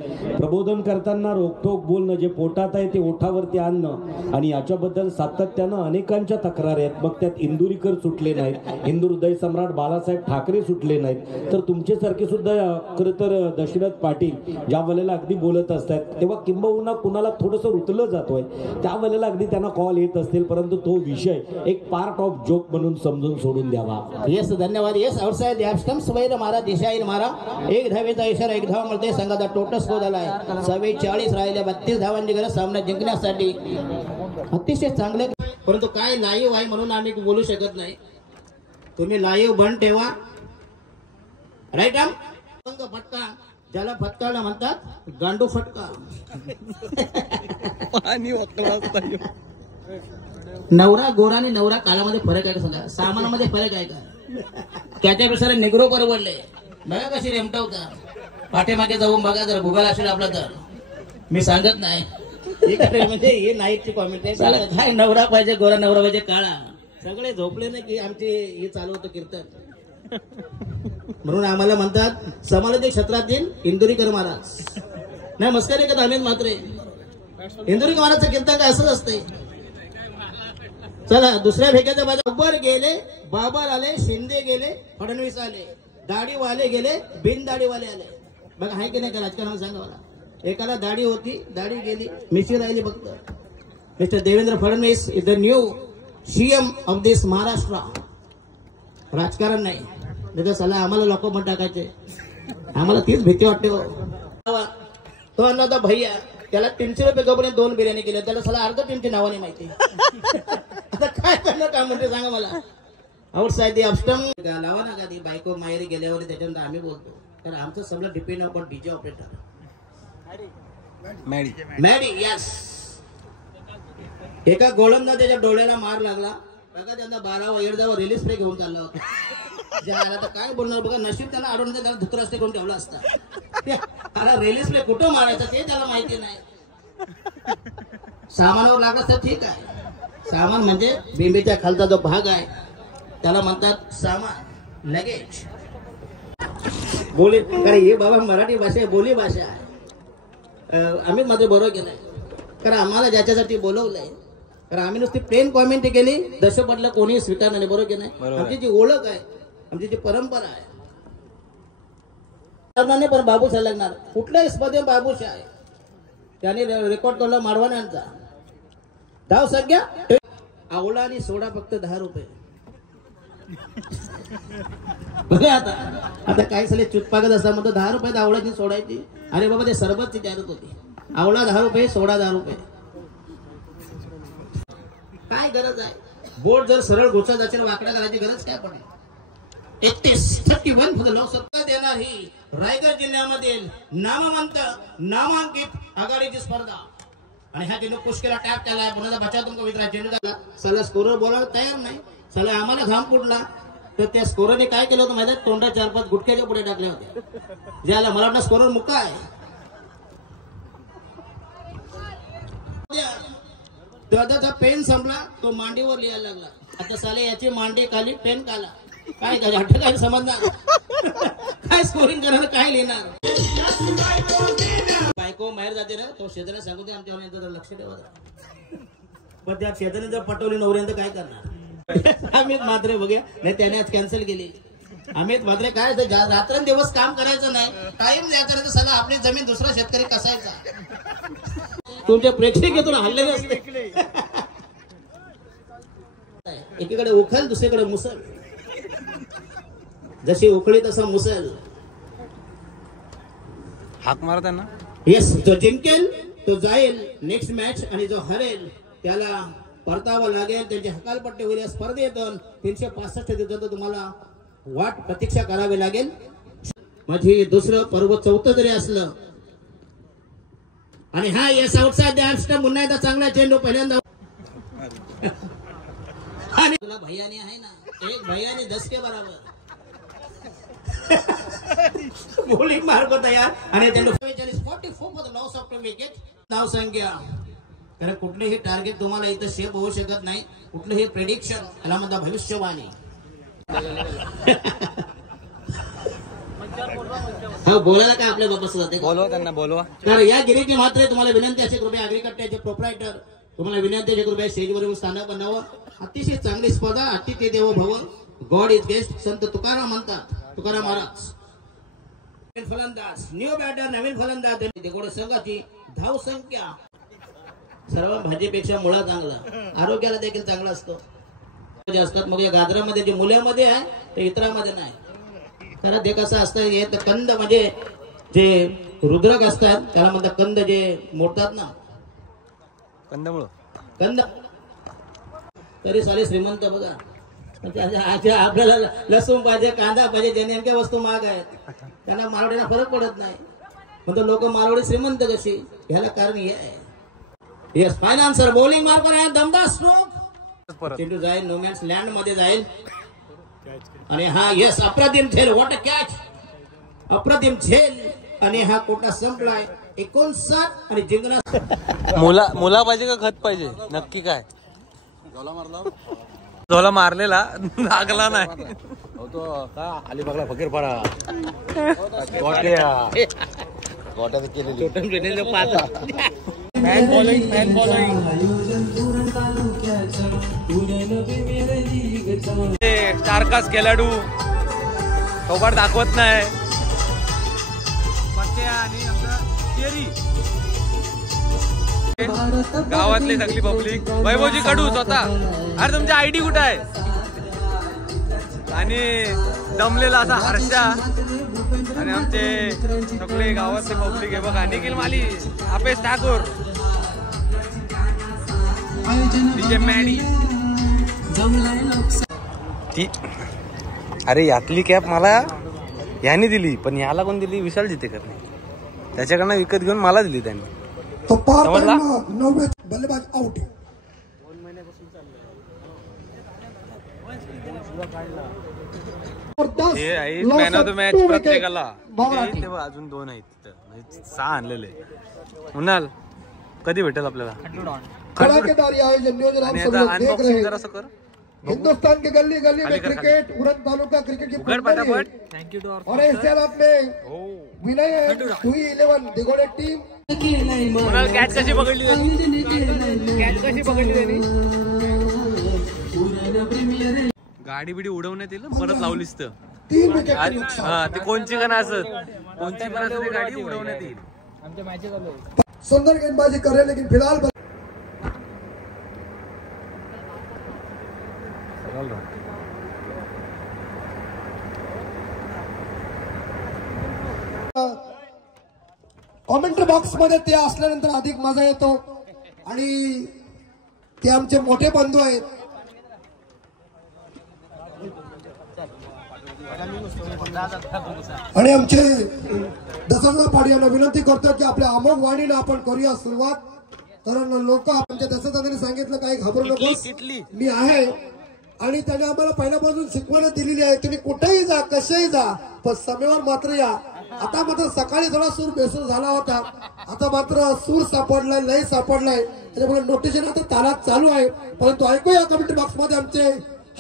प्रबोधन करताना रोखोक बोलणं जे पोटात आहे ते ओठावरती आणणं आणि याच्याबद्दल सातत्यानं अनेकांच्या तक्रारी आहेत. मग त्यात इंदुरीकर सुटले नाहीत, हिंदू हृदय सम्राट बाळासाहेब ठाकरे सुटले नाहीत, तर तुमच्यासारखे सुद्धा खरं तर दशरथ पाटील ज्या वेळेला अगदी बोलत असतात तेव्हा किंबहुना कुणाला थोडंसं रुतलं जातोय त्या वेळेला अगदी त्यांना कॉल येत असतील. परंतु तो विषय एक पार्ट ऑफ जोक म्हणून समजून सोडून द्यावा. येस धन्यवाद. येस आउटसाइड द स्टंप्स वैर मारा दिशाईन मारा. एक धावेचा इशारा एक धाव मिळते. संघाचा टोटल स्कोर झालाय 44 राहिले. 32 धावांची गरज सामना जिंकण्यासाठी. अतिशय चांगले परंतु काय लाईव्ह आहे म्हणून आम्ही बोलू शकत नाही. तुम्ही लाईव्ह बंद ठेवा. राईट आम फटका ज्याला फटकाला म्हणतात गांडू फटका. नवरा गोरा आणि नवरा काळामध्ये फरक आहे का सांगा. सामानामध्ये फरक आहे का. त्याच्यापेक्षा निग्रो परवडले. बघा कशी रेमटावता. पाठीमागे जाऊन बघा जर भुगाला असेल आपला तर मी सांगत नाही. म्हणजे हे नाईटची कॉमेंट आहे. काय नवरा पाहिजे गोरा नवरा पाहिजे काळा. सगळे झोपले नाही की आमचे हे चालू होतं कीर्तन. म्हणून आम्हाला म्हणतात समालोचक क्षेत्रातील इंदुरीकर महाराज. नाही मस्करी का अमित मात्रे. इंदुरीकर महाराजचं कीर्तन काय असंच असते. चला दुसऱ्या भेक्याच्या बाजू अकबर गेले, बाबर आले, शिंदे गेले, फडणवीस आले, दाढीवाले गेले, बिन दाढीवाले आले. बघा आहे की नाही का राजकारण सांगा मला. एकाला दाढी होती, दाढी गेली, मिशी राहिली फक्त. Mister Devendra Fadnavis is the new CM of this Maharashtra. राजकारण नाही त्याच्या सला आम्हाला लोक पण टाकायचे. आम्हाला तीच भीती वाटते. तो अन्नदा भैया त्याला 300 रुपये गबने 2 बिर्याणी केल्या. त्याला सला अर्ध टीमची नावाने माहिती. आता काय करणार काम म्हणते सांगा मला. आउटसाइड दी अपस्टम लावा ना कधी बायको माहेरी गेल्यावर त्याच्यानंतर आम्ही बोलतो. कारण आमचं सगळं depend upon DJ operator. Maddy yes. एका गोलंदा त्याच्या डोळ्याला मार लागला. बघा त्यांना 12वा 13वा रिलीज स्प्रे घेऊन चालला होता. आता काय बोलणार बघा. नशीब त्याला आढळून त्याला धुतराष्ट्र करून ठेवला असता. आता रिलीज स्प्रे कुठं मारायचा ते त्याला माहिती नाही. सामानावर लागला तर ठीक आहे. सामान म्हणजे बिंबीच्या खालचा जो भाग आहे त्याला म्हणतात सामान लगेज. बोली कारण हे बाबा मराठी भाषा आहे, बोली भाषा आहे. आम्ही मध्ये बरोबर केलंय कारण आम्हाला ज्याच्यासाठी बोलवलंय. कारण आम्ही नुसती प्लेन कॉमेंट केली दशपटला कोणी स्वीकारणार नाही. बरोबर की नाही. आमची जी ओळख आहे आमची जी परंपरा आहे पण बाबूशाह लागणार. कुठल्याही स्पर्धेत बाबूशाह आहे. त्याने रेकॉर्ड तोडला मारवाण्यांचा. धाव संख्या आवळा आणि सोडा फक्त 10 रुपये. बघा आता काय झाले चुटपागत असा म्हणतो 10 रुपयात आवळाची सोडायची. अरे बाबा ते सरबतची जाहिरात होती. आवळा 10 रुपये सोडा 10 रुपये. काय गरज आहे. बोर्ड जर सरळ घुसत असेल वाकड्या करायची गरज काय पडेल. 31 लोकसत्ता देणार ही रायगड जिल्ह्यामधील नामवंत नामांकित आघाडीची स्पर्धा. आणि ह्या तिने पुष्केला टॅप केला. पुन्हा बचा तुमचा मित्र चेंडू झाला. सला स्कोरर बोलायला तयार नाही. सला आम्हाला घाम फुटला तर त्या स्कोररने काय केलं होतं माहिती. तोंडा 4-5 गुटख्याच्या पुढे टाकले होते. ज्याला मला वाटतं स्कोरर मुक्का आहे. दादाचा पेन संपला तो मांडीवर लिहायला लागला. आता साले याची मांडी खाली पेन काला. काय हट्ट काय समजणार. काय स्कोरिंग करणार काय लिहिणार. बायको बाहेर जाते ना तो शेजाऱ्या सांगू दे आमच्या लक्ष ठेवा. पण त्या शेजाऱ्याने जर पटवली नवऱ्यानं काय करणार. आम्ही मात्र बघूया नाही त्याने आज कॅन्सल केली. अमित भद्रे काय रात्रंदिवस काम करायचं नाही, टाइम द्यायचा नाही तर सगळं आपली जमीन दुसरा शेतकरी कसायचा. तुमच्या प्रेक्षकातून हल्लेले असते. एकीकडे उखल दुसरीकडे मुसल, जशी उखळी तसा मुसल. हाक मारा त्यांना. येस, जो जिंकेल तो जाईल नेक्स्ट मॅच आणि जो हरेल त्याला परतावं लागेल. त्यांचे हकालपट्टी होईल. स्पर्धेतून 365 दिवसात तुम्हाला वाट प्रतीक्षा करावी लागेल. माझी दुसरं पर्व चौथं जरी असलं आणि हा येस आउटसाइड द आर्म पुन्हा एकदा चांगला चेंडू पहिल्यांदा. आणि तुला भैयानी आहे ना, एक भैयानी 10 के बराबर बॉलिंग मार्ग तयार आणि चेंडू 44 for the loss of wicket. नाव संख्या कारण कुठलेही टार्गेट तुम्हाला इथं शेप होऊ शकत नाही. कुठलेही प्रेडिक्शन याला म्हणता भविष्यवाणी. हा बोलायला काय आपल्या बाबा जाते, बोलवा त्यांना, बोलवा. तर या गिरीची मात्र तुम्हाला विनंती असे कृपया अग्रिकट्ट्याचे प्रोप्रायटर तुम्हाला विनंती असे कृपया स्टेजवर स्थान बनावं. अतिशय चांगली स्पर्धा. अतिथी देवो भव, गॉड इज बेस्ट. संत तुकाराम म्हणतात, तुकाराम महाराज. फलंदाज न्यू बॅटर, नवीन फलंदाज. देगोड संघाची धाव संख्या सर्व भाजीपेक्षा मुळा चांगला, आरोग्याला देखील चांगला असतो. असतात मग या गाजरामध्ये जे मुल्यामध्ये आहे ते इतरांमध्ये नाही. तर ते कसं असतं, कंद म्हणजे जे रुद्रक असतात त्याला म्हणतात कंद, जे मोडतात ना कंदमुळं, कंद. तरी सारे श्रीमंत बघा. आपल्याला लसूण पाहिजे, कांदा पाहिजे, जे नेमक्या वस्तू महाग आहेत त्यांना मारवाडीला फरक पडत नाही. म्हणजे लोक मारवाडी श्रीमंत कशी, ह्याला कारण हे आहे. येस, फायनान्सर बॉलिंग मार्कर आहे, दमदार स्ट्रोक. चेंडू जाईल नो मॅन्स लँड मध्ये जाईल आणि हा येस अप्रतिम झेल. व्हॉट अ कॅच, अप्रतिम झेल. आणि हा कोटा संपलाय 59 आणि जिंकणार. मुला पाहिजे का खत पाहिजे, नक्की काय? झोला मारलेला लागला नाही. अलिबागला फकीरपाडा गोट्यात केलेली फॅन फॉलोइंग स्टारकास्ट खेळाडू सोबत दाखवत नाही. आणि गावातली सगळी पब्लिक, वैभवजी कडू स्वतः, अरे तुमची आयडी कुठे आहे? आणि दमलेला असा हर्षा आणि आमचे सगळे गावातले पब्लिक आहे बघा. निखिल माली, अपेश ठाकूर, मॅडी. ती अरे यातली कॅप मला याने दिली, पण याला कोण दिली? विशाल जितेकरने. त्याच्याकडनं विकत घेऊन मला दिली त्यांनी. बल्लेबाज out. Man of the match प्रत्येकाला. तेव्हा अजून 2 आहेत तिथं, म्हणजे 6 आणलेले. म्हणाल कधी भेटेल आपल्याला? कड़ाकेदार आयोजन नियोजन आप सब लोग देख रहे हैं. हिंदुस्तान के गली गली में क्रिकेट, उरण तालुका क्रिकेट की थैंक यू. और इस हालत में विनय 2-11 दिगोडे टीम. कॅच कशी पकडली गाडी बिडी उडवण्यात येईल परत लावलीस तर. 3 विकेट. हा, ते कोणची का असत, कोणची पण असत गाडी उडवण्यात येईल. आमच्या मॅचेस चालू सुंदर गेंदबाजी कर रहे लेकिन फिलहाल कॉमेंट्री बॉक्स मध्ये ते असल्यानंतर अधिक मजा येतो. आणि ते आमचे मोठे बंधू आहेत. आणि आमचे दसरला पाडी यांना विनंती करतो की आपल्या अमोघ वाणीनं आपण करूया सुरुवात. कारण लोक आमच्या दसरदादांनी सांगितलं काही घाबरू नकोस, मी आहे. आणि त्याने आम्हाला पहिल्यापासून शिकवण दिलेली आहे, तुम्ही कुठेही जा, कसेही जा, पण समयावर मात्र या. आता मात्र सकाळी थोडा सूर बेसूर झाला होता, आता मात्र सूर सापडलाय, लय सापडलाय. त्याच्यामुळे नोटिशन आता तालात चालू आहे. परंतु ऐकूया कमेंट्री बॉक्स मध्ये आमचे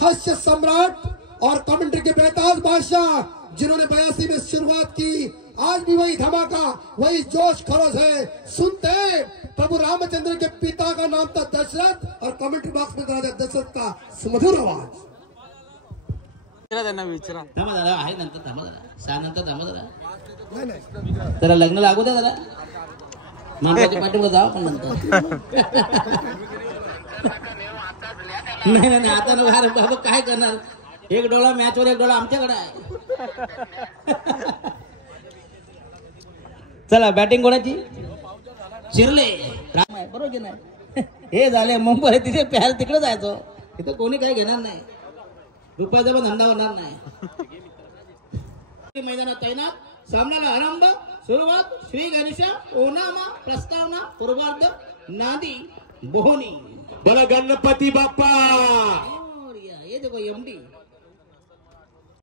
हास्य सम्राट और कमेंट्री के बेताज बादशाह जिन्होंने 82 में शुरुआत की, आज भी वही धमाका, वही जोश खरोश है. सुनते प्रभु रामचंद्र के पिता का नाम था दशरथ और कमेंट्री बॉक्स में करा दशरथ का सुमधुर आवाज. त्यांना विचारा. थांबा जरा आहे नंतर थांबा जरा 6 नंतर थांबा जरा जरा लग्न लागू द्या जरा मांडवाच्या पाठीवर जावं पण नंतर नाही आता बाबा काय करणार एक डोळा मॅचवर एक डोळा आमच्याकडे आहे. चला बॅटिंग कोणाची शिरले बरोबर की नाही हे झाले मुंबई तिथे प्यार तिकडे जायचो तिथं कोणी काही घेणार नाही रुपयाचा पण धंदा होणार नाही. मैदानात तैनात सामन्याला आरंभ सुरुवात श्री गणेशा ओनामा प्रस्तावना पूर्वार्ध नादी बोहनी बोला गणपती बाप्पा. ये देखो एमडी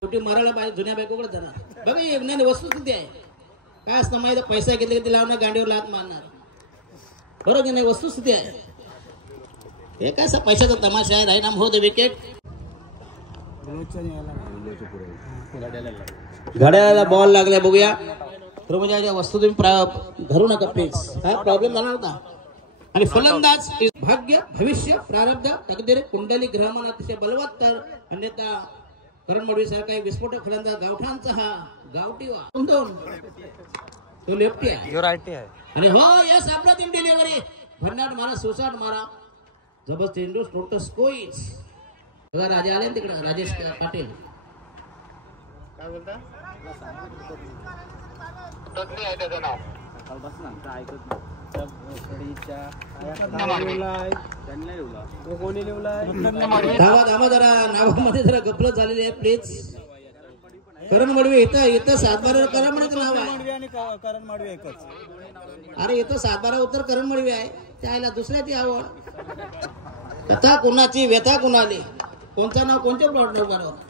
छोटी मराठा पाहिजे जुन्या बायकोकडे जाणार बघा नाही वस्तू किती आहे काय असतं माहिती पैसा घेतले की लावणार गांडीवर लात मारणार बरोबर की नाही वस्तुस्थिती आहे. हे काय पैशाचा तमाशा आहे राही नाम हो दे विकेट घड्याला बॉल लागला बघूया म्हणजे वस्तू तुम्ही धरू नका प्लीज काय प्रॉब्लेम झाला होता. आणि फलंदाज भाग्य भविष्य प्रारब्ध तकदीर कुंडली ग्रहमान अतिशय बलवत्त तर अन्यथा करण मडवी सारखा एक विस्फोटक फलंदाज गावठांचा हा गावठी दोन तो लेफ्टी आहे आणि हो यस आपला टीम डिलिव्हरी भन्नाट मारा सुसाट मारा जबरदस्त चेंडू टोटस कोईस बघा राजा आले तिकडे राजेश पाटील काय बोलता तज्ञ आहे त्याचं नाव जरा नावामध्ये जरा गपलत झालेली आहे प्लीज. करण मडवी इथं 7-12 करण मडवीचं नाव आहे करण मडवी एकच. अरे इथं 7-12 उत्तर करण मडवी आहे त्याला दुसऱ्याची आवड कथा कुणाची व्यथा कुणाली कोणचं नाव कोणत्या प्लॉट नाव बरोबर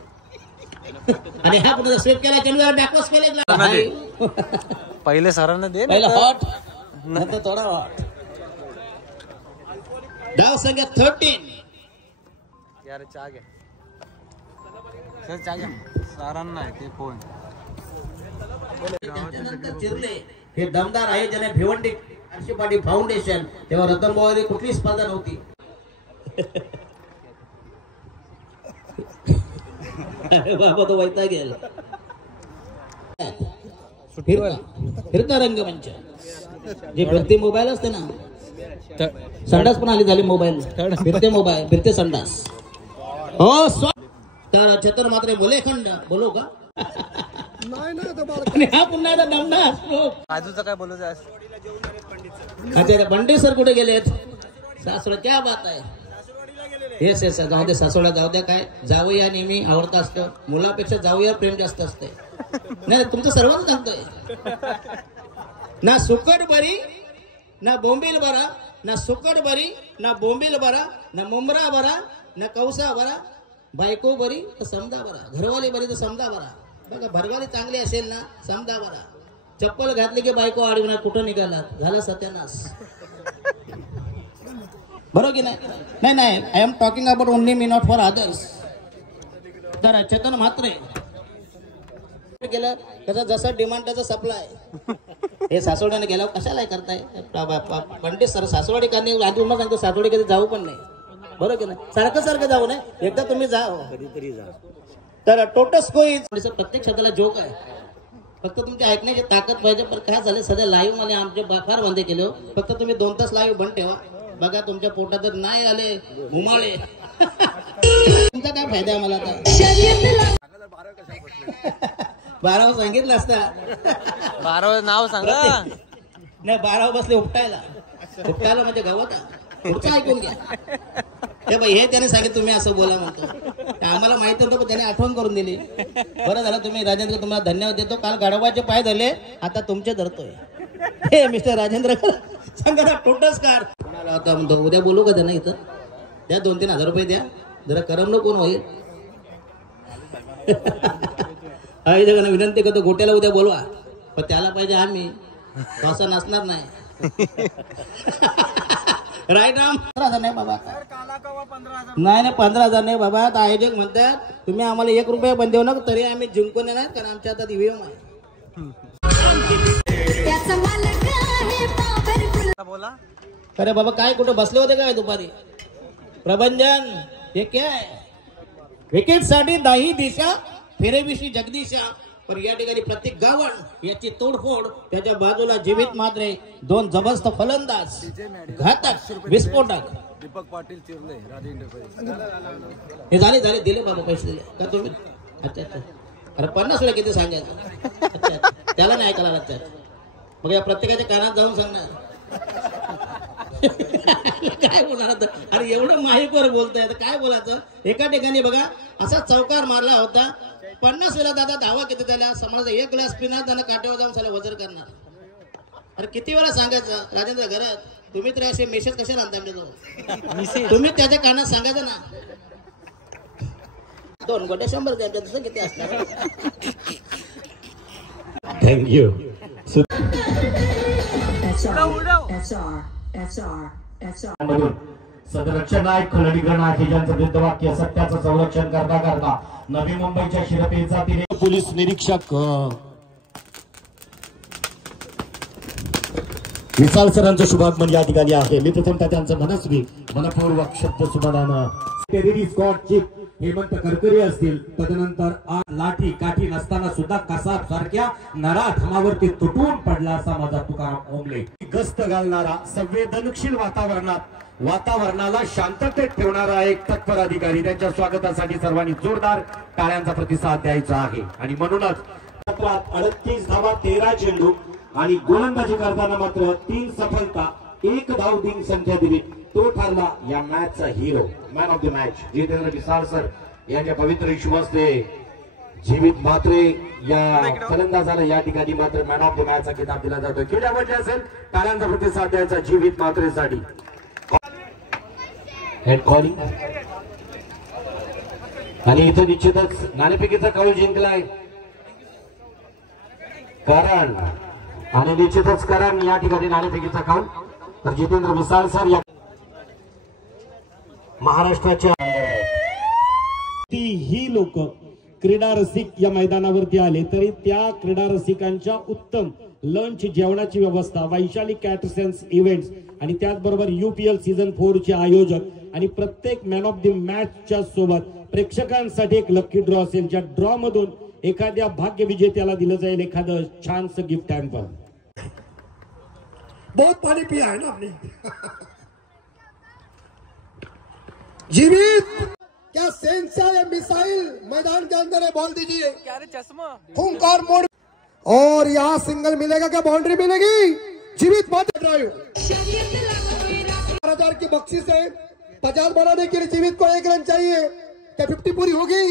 आणि हा पुढे स्वीप केला चेंडूवर बॅकवर्स केले पहिले सरांना दे पहिला हॉट नंतर थोडा हॉट डाव संख्या 13 यार चहा घ्या सर चहा घ्या सरांना आहे ते फोन चिरले हे दमदार आहे ज्याने भिवंडी पाटी फाउंडेशन तेव्हा रतनभाऊ कुठली स्पर्धा नव्हती. बाबा तो वैता गेला फिरता रंगमंच जे फिरते मोबाईल असते ना संडास पण आली झाली मोबाईल फिरते मोबाईल फिरते संडास हो तर चतुर मात्र बोलेखंड बोलू का हा पुन्हा बाजूचं काय बोलू बंडे सर कुठे गेलेत सासरा क्या बात आहे येस येस जाऊ दे सासवडा जाऊ द्या काय जावया नेहमी आवडतं असतं मुलापेक्षा जाऊया प्रेम जास्त असते नाही तुमचं सर्वांच सांगतोय ना सुकट बरी ना बोंबील बरा ना सुकट बरी ना बोंबील बरा ना मुंबरा बरा ना कौसा बरा बायको बरी तर समजा बरा घरवाली बरी तर समजा बरा बघा भरवाली चांगली असेल ना समजा बरा चप्पल घातली की बायको आडविना कुठं निघाला झाला सत्यानाश बरोबर की नाही नाही I am talking about only me not for others. तर चेतन म्हात्रे गेलं त्याचा जसा डिमांड त्याचा सप्लाय हे सासवड्याने गेल्यावर कशाला करताय पंडित सर सासवडी करणे आधी उन्हा सांगतो सासवडी कधी जाऊ पण नाही बरोबर की नाही सारखं जाऊ नये एकदा तुम्ही जा कधीतरी जा. तर टोटस कोईज प्रत्येक शब्दाला जोक आहे फक्त तुमची ऐकण्याची ताकद पाहिजे. पण काय झालं सध्या लाईव्ह मध्ये आमचे फार बंद केले फक्त तुम्ही 2 तास लाईव्ह बंद ठेवा बघा तुमच्या पोटात जर नाही आले उमाळे तुमचा काय फायदा आहे मला आता 12 सांगितलं असता 12 नाव सांगा नाही 12 बसले उपटायला म्हणजे गावात पुढचं ऐकून घ्या हे बाई हे त्याने सांगितलं तुम्ही असं बोला म्हणतो आम्हाला माहिती होतं पण त्याने आठवण करून दिली. बरं झालं तुम्ही राजेंद्र तुम्हाला धन्यवाद देतो. काल गाढवाचे पाय धरले आता तुमचे धरतोय हे मिस्टर राजेंद्र सांगा टोटस कार कोणाला होता म्हणतो उद्या बोलू का त्यांना इथं द्या 2-3 हजार रुपये द्या जरा करमणूक कोण होईल विनंती करतो गोट्याला उद्या बोलवा पण त्याला पाहिजे आम्ही असं नसणार नाही राईट राम 15,000 नाही बाबा नाही 15,000 नाही बाबा आता आयोजक म्हणतात तुम्ही आम्हाला 1 रुपया पण देऊ नका तरी आम्ही जिंकून येणार कारण आमच्या हातात ईव्हीएम आहे. अरे बाबा काय कुठं बसले होते काय दुपारी प्रबंधन हे काय क्रिकेटसाठी दाही दिशा फेरेविषयी जगदीशा. पण या ठिकाणी प्रत्येक गावण याची तोडफोड. त्याच्या बाजूला जीवित मात्रे, दोन जबरदस्त फलंदाज, घातक विस्फोटक. दीपक पाटील चिरले राजे हे झाले दिले बाबा पैसे दिले का तुम्ही? अच्छा अच्छा. अरे 50 वेळा किती सांगायचं? अच्छा त्याला नाही ऐकायला लागतात. मग या प्रत्येकाच्या कानात जाऊन सांगणार काय बोलणार आता? अरे एवढं माहितीवर बोलतोय आता काय बोलायचं? एका ठिकाणी बघा असा चौकार मारला होता. 50 वेळा दादा धावा किती झाल्या? समाजाचा एक ग्लास पिणार त्यांना काट्यावर जाऊन त्याला वजर करणार. अरे किती वेळा सांगायचं राजेंद्र घरात? तुम्ही तर असे मेसेज कशाला आणता आमच्या? तुम्ही त्याच्या कानात सांगायचं ना. 2 गोट्या 100 द्यायच्या तसं किती असणार? थँक्यू. सदरक्षण नायक खलडीगण आहे ज्यांचं वृद्धवाक्य सत्याचं संरक्षण करता करता नवी मुंबईच्या शिरपेचा तिने पोलीस निरीक्षक विशाल सरांचं शुभागमन या ठिकाणी आहे. मी तिथून त्यांचं मनस्वी मनपूर्वक शब्द सुमनानं टेरिडी स्कॉट चिप हेमंत करकरे असतील. तदनंतर लाठी काठी नसताना सुद्धा कसाब सारख्या नराधमावरती तुटून पडला असा माझा तुकाराम ओंबले. गस्त घालणारा संवेदनशील वातावरणाला शांततेत ठेवणारा एक तत्पर अधिकारी. त्यांच्या स्वागतासाठी सर्वांनी जोरदार टाळ्यांचा प्रतिसाद द्यायचा आहे. आणि म्हणूनच 38 धावा 13 चेंडू आणि गोलंदाजी करताना मात्र 3 सफलता 1 धाव दिन संख्या दिली. तो ठरला या मॅचचा hero, man of the match. Jitendra Visal sir यांच्या पवित्र विश्वासते जीवित मात्रे या फलंदाजाला या ठिकाणी मात्र मॅन ऑफ द मॅचचा किताब दिला जातो. किती म्हणजे असेल टाळ्यांचा प्रतिसाद द्यायचा जीवित मात्रेसाठी. हेड कॉलिंग आणि इथं निश्चितच नाणेफेकीचा कौल जिंकलाय करण आणि निश्चितच करण या ठिकाणी नाणेफेकीचा कौल. तर जितेंद्र विसाळ सर या महाराष्ट्राच्या ही लोक क्रीडा रसिक या मैदानावरती आले तरी त्या क्रीडा रसिकांच्या उत्तम लंच जेवणाची व्यवस्था वैशाली कॅटरसेन्स इव्हेंट्स आणि त्याचबरोबर UPL सीझन 4 चे आयोजक आणि प्रत्येक मॅन ऑफ द मॅचच्या सोबत प्रेक्षकांसाठी एक लकी ड्रॉ असेल. ज्या ड्रॉ मधून एखाद्या भाग्य विजेत्याला दिलं जाईल एखादं छानसं गिफ्ट हॅम्पर. बहुत पानी पिया है ना आपने? जीवित क्या सेंसर या मिसाइल मैदान के अंदर है? बॉल दीजिए. क्या रे चश्मा? खूंखार मोड़ और यहाँ सिंगल मिलेगा क्या बाउंड्री मिलेगी? जीवित मत ड्राइव. 4000 की बख्शिश है. 50 बनाने के लिए जीवित को 1 रन चाहिए. क्या 50 पूरी होगी?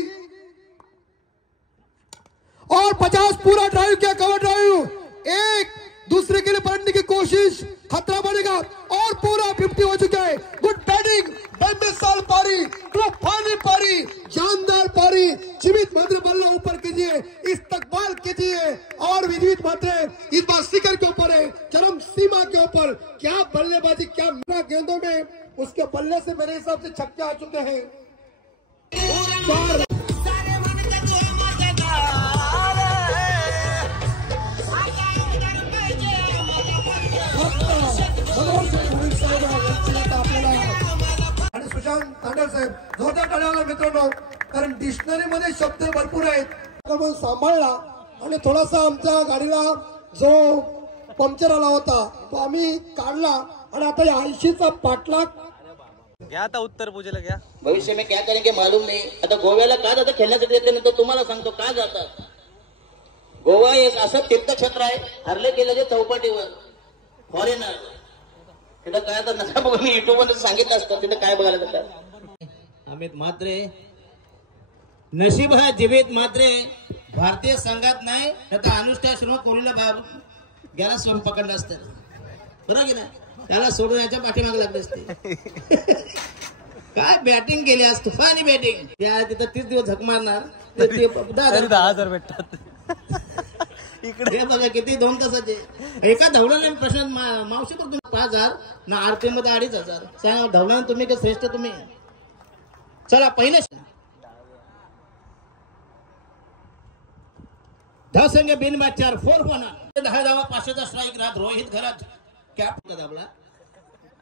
और 50 पूरा ड्राइव किया, कवर ड्राइव. एक दूसरे के लिए पलटने की कोशिश, खतरा बढ़ेगा और पूरा 50 हो चुका है. गुड बैटिंग, बेमिसाल पारी, तूफानी पारी, जानदार पारी. जीवित मात्रे बल्ला ऊपर कीजिए, इस्तकबाल कीजिए और जीवित मात्रे इस बार शिखर के ऊपर है, चरम सीमा के ऊपर. क्या बल्लेबाजी, क्या गेंदों में उसके बल्ले से मेरे हिसाब से छक्के आ चुके हैं. 4 आणि सुशांत तांडे साहेब जोरदार टाळ्या मित्रांनो. कारण डिक्शनरी मध्ये शब्द भरपूर आहेत. सांभाळला आणि थोडासा आमच्या गाडीला जो पंक्चर आला होता तो आम्ही काढला आणि आता 80चा पाठलाग घ्या. आता उत्तर पूजेला घ्या. भविष्य में क्या करेंगे मालूम नाही. आता गोव्याला का जातं खेळण्यासाठी येते नंतर तुम्हाला सांगतो का जातात. गोवा एक असं तीर्थक्षेत्र आहे. हरले गेलं जे चौपाटीवर फॉरेनर तिथं काय तर नका बघा. मी युट्यूब वर सांगितलं असतं तिथं काय बघायला जातात. अमित म्हात्रे नशीब हा जीवित म्हात्रे भारतीय संघात नाही आता अनुष्ठा शर्मा कोहलीला गेला स्वयं पकडलं असतं बरोबर की नाही. त्याला सोडून याच्या पाठीमागे लागले असते. काय बॅटिंग केली आज, तुफानी बॅटिंग. त्या तिथं 30 दिवस झक मारणार. 10,000 भेटतात इकडे. बघा किती 2 तासाचे एका धावल्याने प्रश्न मावशी तर तुम्ही 5,000 ना आरती मध्ये 2,500 सांगा. धावला तुम्ही का श्रेष्ठ तुम्ही. चला पहिलं धावसंख्या बिनबाद 4 4 होणार. 10 धावा 500चा स्ट्राईक राहत. रोहित घरात कॅप दाबला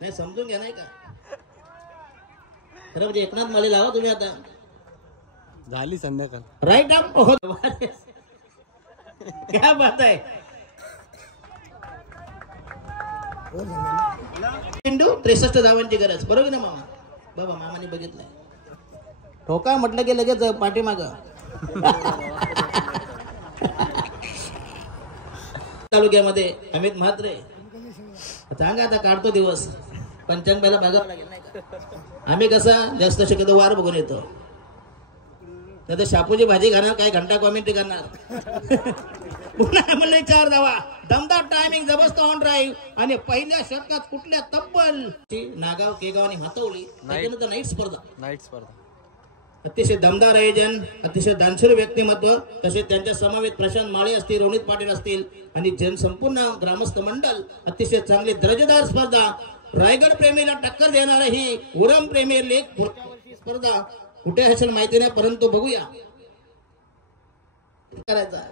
नाही. समजून घ्या नाही का खरं म्हणजे एकनाथ माळी लावा तुम्ही. आता झाली संध्याकाळ. राईट अप हो क्या बात आहे. चेंडू 63 धावांची गरज. बरोबर ना मामा. बाबा मामाने बघितलंय. ठोका म्हटलं की लगेच पाठीमाग. तालुक्यामध्ये अमित म्हात्रे सांगा आता काढतो दिवस. पंचांगाला बघावं लागेल नाही का. आम्ही कसा जास्त शक्यतो वार बघून येतो. नाही तर शापूची भाजी खाणार काय घंटा कॉमेंट्री करणार. पुन्हा म्हणलं 4 धावा. दमदार टायमिंग जबरदस्त ऑन ड्राईव्ह आणि पहिल्या षटकात कुठल्या तब्बल नागाव केगाव आणि हातवली त्याच्यानंतर नाईट स्पर्धा. अतिशय दमदार आयोजन, अतिशय दानशूर व्यक्तिमत्व, तसेच त्यांच्या समवेत प्रशांत माळे असतील, रोहित पाटील असतील आणि संपूर्ण ग्रामस्थ मंडळ. अतिशय चांगली दर्जेदार स्पर्धा. रायगड प्रेमीला टक्कर देणारा ही उरम प्रीमियर लीग पुढच्या वर्षी स्पर्धा कुठे असेल माहिती नाही, परंतु बघूया करायचा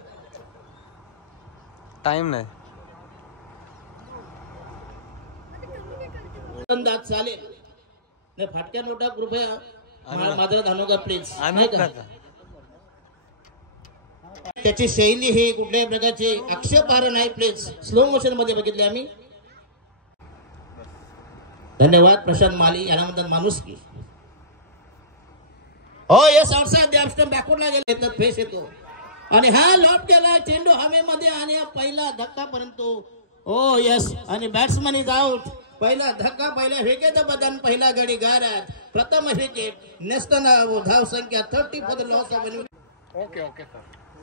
टाइम नाही. चालेल नाही. फाटक्या नोटा कृपया मात्र धानोगा प्लीज. त्याची शैली ही कुठल्याही प्रकारची आक्षेपार्ह नाही. प्लीज स्लो मोशन मध्ये बघितले आम्ही. धन्यवाद प्रशांत माली यांना म्हणतात माणुसकी. हो यस आउटसाइड द स्टंप बॅकवर्डला गेले फेस येतो आणि हा लॉप केला. चेंडू हवेमध्ये आणि पहिला धक्का परंतु ओ यस आणि बॅट्समन इज आउट. पहिला धक्का, पहिला विकेट बदन, पहिला गडी गारद, प्रथम विकेट. नेक्स्ट धाव संख्या 30 for the loss of 1 wicket. Okay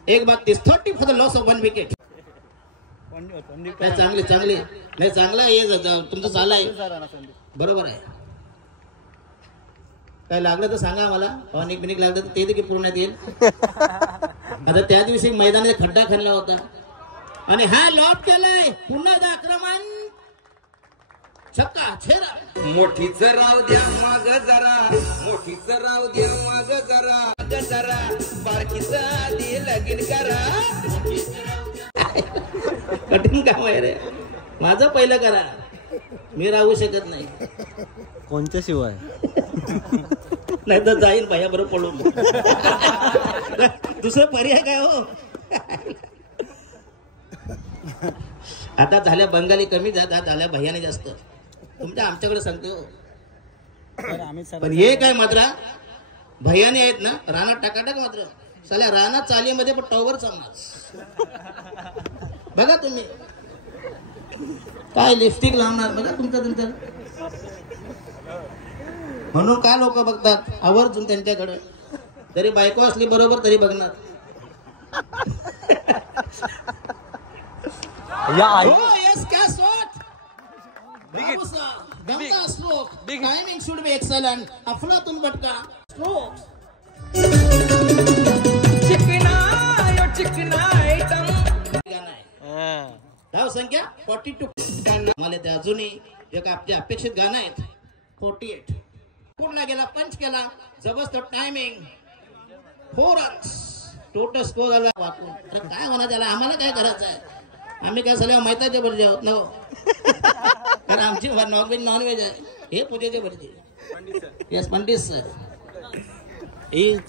1-32 30 for the loss of 1 wicket. चांगली नाही चांगला हे तुमचं चाललाय बरोबर आहे. काय लागलं तर सांगा आम्हाला. अनेक मिनिट लागलं तर ते देखील पूर्ण येईल. आता त्या दिवशी मैदानात खड्डा खाल्ला होता आणि हा लॉप केलाय. पुन्हा आक्रमण छक्का छेरा. मोठीच राव द्या माग जरा, मोठीच राव द्या माग जरा, बारकीच आधी लगीन करा. कठीण काम आहे रे. माझं पहिलं करा. मी राहू शकत नाही. कोणत्या शिवाय नाही तर जाईन भैया बरोबर पळून. दुसरं पर्याय काय हो. आता झाल्या बंगाली कमी जातात, झाल्या भैयाने जास्त. तुमच्या आमच्याकडे सांगतो. पण हे काय मात्र भैयाने आहेत ना रानात टाकाटाक मात्र साल्या रानात चालीमध्ये पण टॉवर चालणार. बघा तुम्ही काय लिपस्टिक लावणार बघा तुमचं. म्हणून काय लोक बघतात आवर्जून त्यांच्याकडे. तरी बायको असली बरोबर तरी बघणार. Timing should be excellent. अफलातून बटका स्ट्रोक. धाव संख्या 42. मला ते अजूनही एक आपल्या अपेक्षित गाणं आहेत 48. पुढला गेला पंच केला. जबरदस्त टायमिंग 4 रन्स. टोटल स्कोर झाला वाकून. अरे काय होणार त्याला. आम्हाला काय करायचं आहे. आम्ही काय झालं मैताचे भरजे आहोत ना. कारण आमची नॉनव्हेज आहे. हे पूजेचे भरजे. Yes Pandit sir.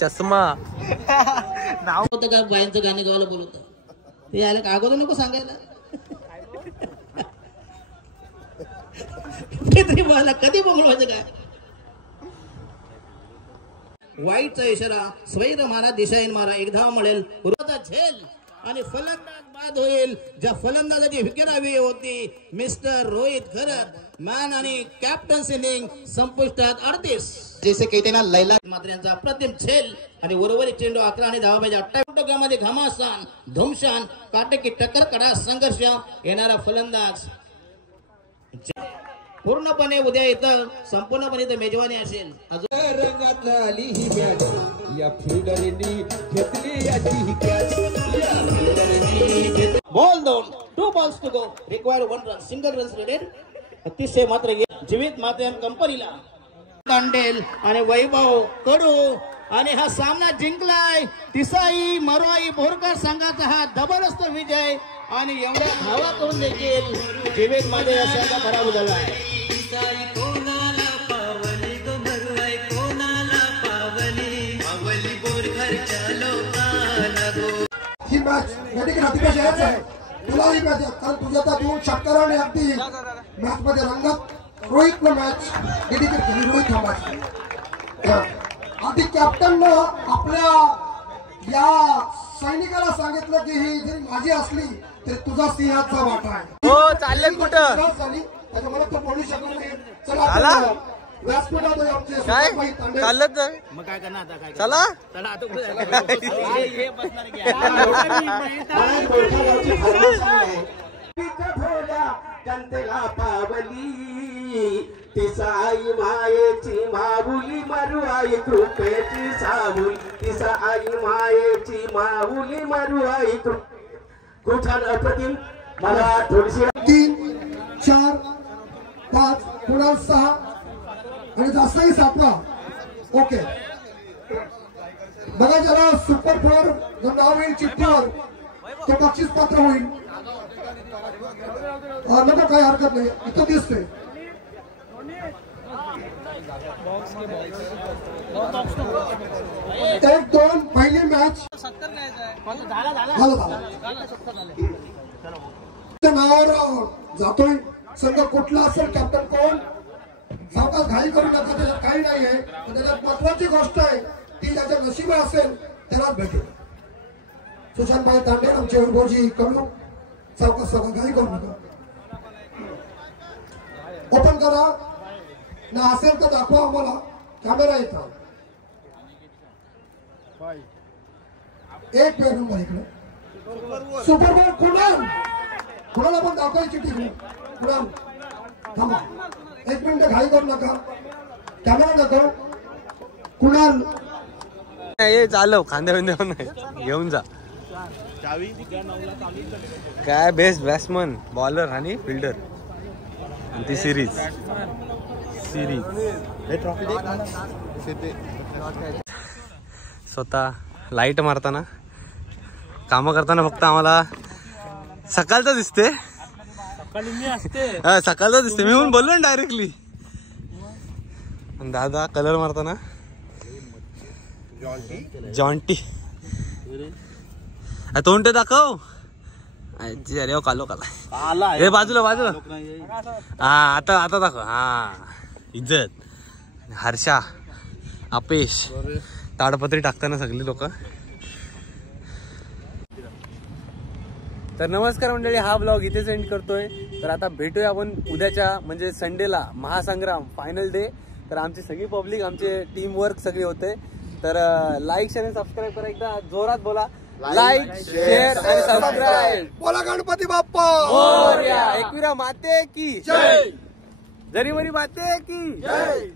चष्मा नाव होतं का बायांचं गाणे गावाला बोलवत ते यायला का अगोदर नको सांगायला. कधी बोलवायचं काय. वाईटचा इशारा. स्वैर मारा दिशाहीन मारा. एक धाव मिळेल. पूर्वचा झेल आणि फलंदाज बाद होईल. ज्या फलंदाजाची विकेट हवी होती मिस्टर रोहित खरत मॅन आणि कॅप्टन इनिंग संपुष्टात 38. जैसे कहते ना लैला मात्र यांचा अप्रतिम झेल आणि उर्वरित चेंडू 11 आणि धावा पाहिजे. 28 मध्ये घमासान धुमशान काटेकी टक्कर कडा संघर्ष येणारा फलंदाज. पूर्णपणे उद्या इथं संपूर्णपणे इथं मेजवानी असेल. रंगात आली ही मॅच या फिल्डरनी घेतली याची catch. Ball 2 balls to go. Required 1 run. Single runs रेडेड. अतिशय मात्र जीवित माध्यम कंपनीला दांडेल आणि वैभव कडू आणि हा सामना जिंकलाय. तिसाई मरोई बोरकर संघाचा हा जबरदस्त विजय आणि एवढ्या धावा करून देखील जीवित मध्ये या संघ पराभव झालाय. कोणाला पावली गो भरवाई कोणाला पावली बोरकर मॅच मेडिकल अतिशय हेच आहे तुलाही मॅच कारण तुझ्या त्या 2 षटकाराने अगदी मॅच मध्ये रंगत रोहित मॅच डेडिकेट केली रोहित हा मॅच आधी कॅप्टन आपल्या या सैनिकाला सांगितलं की ही जरी माझी असली तरी तुझा सिंहाचा वाटा आहे हो चालले कुठं त्याच्यामुळे तो बोलू शकणार नाही चला व्यासपीठावर आमचे काय तांडे चाललंच मग काय करणार आता काय चला चला आता कुठे हे बसणार जनतेला पावली ती साई मायेची माऊली मरू आई कृपेची सावली ती साई मायेची माऊली मरू आई खूप छान अप्रतिम मला थोडीशी 3 4 5 पुन्हा 6 आणि जास्तही 7वा ओके बघा ज्याला सुपर 4 जो नाव येईल चिठ्ठीवर तो बक्षीस पात्र होईल नको काही हरकत नाही इथं दिसतोय एक 2 पहिली मॅच नावावर जातोय संघ कुठला असेल कॅप्टन कोण सावकाश घाई करू नका त्याच्यात काही नाही आहे त्याच्यात महत्वाची गोष्ट आहे ती ज्याच्या नशिबा असेल त्यालाच भेटेल सुशांतभाई तांडे आमचे उर्भोजी कडू सावकाश सावकाश घाई करू नका ओपन करा ना असेल तर दाखवा आम्हाला कॅमेरा येतो एक पेअर नंबर इकडे सुपर बॉल कुणाला पण दाखवायची टीम कुणाल थांबा 1 मिनिट घाई करू नका कॅमेरा दाखव कुणाल हे चालव खांद्या बिंद्या नाही घेऊन जा काय बेस्ट बॅट्समन बॉलर आणि फिल्डर आणि ती सिरीज स्वतः लाईट मारताना काम करताना फक्त आम्हाला सकाळचं दिसते सकाळचं दिसते मी बोललो ना डायरेक्टली दादा कलर मारताना जॉन्टी तोंड दाखव अरे कालो काला हे बाजूला हा आता दाखव हा इज्जत हर्षा अपेश ताडपत्री टाकताना सगळी लोक तर नमस्कार मंडळी हा ब्लॉग इथेच एंड करतोय तर आता भेटूया आपण उद्याच्या म्हणजे संडेला महासंग्राम फायनल डे तर आमची सगळी पब्लिक आमचे टीम वर्क सगळे होते तर लाईक शेअर आणि सबस्क्राईब करा एकदा जोरात बोला लाईक शेअर आणि सबस्क्राईब बोला गणपती बाप्पा मोरया एकविरा माते की जय जरी मरी माते की जय